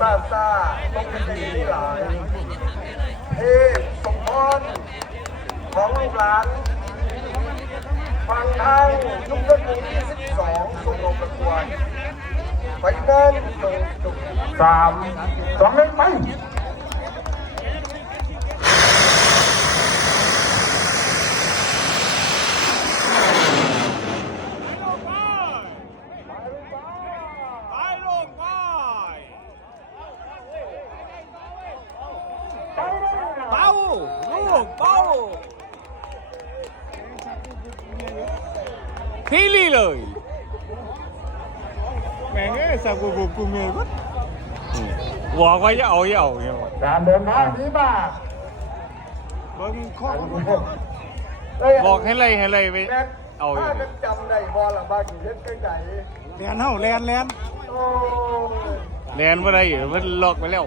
ซาต้องดีหลายสมพรของลูกหลานฟังทางยุคต้นหมู่ที่12ส่งลงประกวดไปเดินส่งจุด3 2 1ไปเป้าลูกเป้าพี่ลี่เลยแม่งสักกูเมียก็บอกว่าอย่าเอาเนี่ย การเดินทางนี้บ้า เบิ้งข้อบอกให้ไล่ไปเอาอยู่ ถ้าจำได้บอลหลังบ้านอยู่เล่นใกล้ๆ แลนเฮ้าแลน โอ้ แลนว่าไรอยู่มันล็อกไปแล้ว